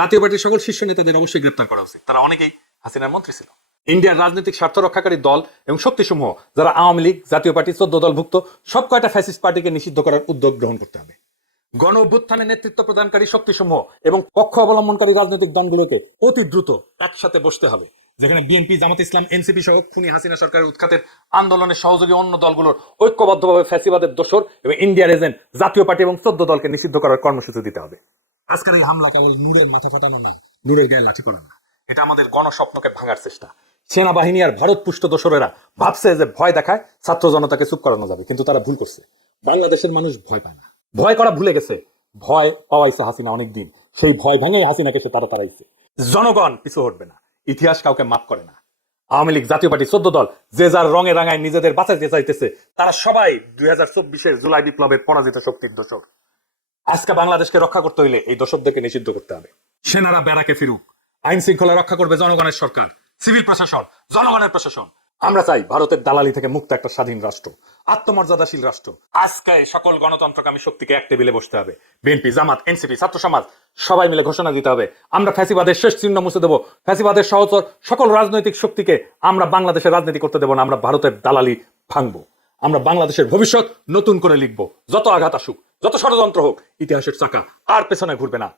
জাতীয় পার্টির সকল শীর্ষ নেতাদের অবশ্যই গ্রেপ্তার করা উচিত, তারা অনেকেই হাসিনার মন্ত্রী ছিল। ইন্ডিয়ার রাজনৈতিক স্বার্থ রক্ষাকারী দল এবং শক্তিসমূহ যারা আওয়ামী লীগ, জাতীয় পার্টি 14 দলভুক্ত সব কয়টা ফ্যাসিস্ট পার্টিকে নিষিদ্ধ করার উদ্যোগ গ্রহণ করতে হবে। গণ অভ্যুত্থানে নেতৃত্ব প্রদানকারী শক্তিসমূহ এবং পক্ষ অবলম্বনকারী রাজনৈতিক দলগুলোকে অতি দ্রুত একসাথে বসতে হবে, যেখানে বিএনপি, জামাত ইসলাম, এনসিপি সহ খুনি হাসিনা সরকারের উৎখাতের আন্দোলনের সহযোগী অন্য দলগুলোর ঐক্যবদ্ধভাবে ফ্যাসিবাদের দোসর এবং ইন্ডিয়ার এজেন্ট জাতীয় পার্টি এবং 14 দলকে নিষিদ্ধ করার কর্মসূচি দিতে হবে। আজকের এই হামলা কেবল নূরের মাথা ফাটানো না, নূরের গায়ে লাঠি করা না, এটা আমাদের গণস্বপ্নকে ভাঙার চেষ্টা। সেনাবাহিনী আর ভারত পুষ্ট দোসরেরা ভাবছে যে ভয় দেখায় ছাত্র জনতাকে চুপ করানো যাবে, কিন্তু তারা ভুল করছে। বাংলাদেশের মানুষ ভয় পায় না, ভয় করা ভুলে গেছে। ভয় পাওয়াইছে হাসিনা অনেকদিন, সেই ভয় ভেঙে হাসিনাকে সে তারা তাড়াইছে। জনগণ পিছু হটবে না, ইতিহাস কাউকে মাফ করে না। আওয়ামী লীগ, জাতীয় পার্টি, 14 দল যে যার রঙে রাঙায় নিজেদের বাঁচাইতে চাইতেছে, তারা সবাই 2024-এর জুলাই বিপ্লবের পরাজিত শক্তির দোসর। আজকে বাংলাদেশকে রক্ষা করতে হইলে এই দোসরদেরকে নিষিদ্ধ করতে হবে। সেনারা ব্যারাকে ফিরুক, আইন শৃঙ্খলা রক্ষা করবে জনগণের সরকার, সিভিল প্রশাসন, জনগণের প্রশাসন। আমরা চাই ভারতের দালালি থেকে মুক্ত একটা স্বাধীন রাষ্ট্র, আত্মমর্যাদাশীল রাষ্ট্র। আজকে সকল গণতন্ত্রকামী শক্তিকে এক টেবিলে বসতে হবে। বিএনপি, জামাত, এনসিপি, ছাত্র সমাজ সবাই মিলে ঘোষণা দিতে হবে, আমরা ফ্যাসিবাদের শেষ চিহ্ন মুছে দেবো। ফ্যাসিবাদের সহচর সকল রাজনৈতিক শক্তিকে আমরা বাংলাদেশের রাজনীতি করতে দেবো না। আমরা ভারতের দালালি ভাঙবো। আমরা বাংলাদেশের ভবিষ্যৎ নতুন করে লিখবো। যত আঘাত আসুক, যত ষড়যন্ত্র হোক, ইতিহাসের চাকা আর পেছনে ঘুরবে না।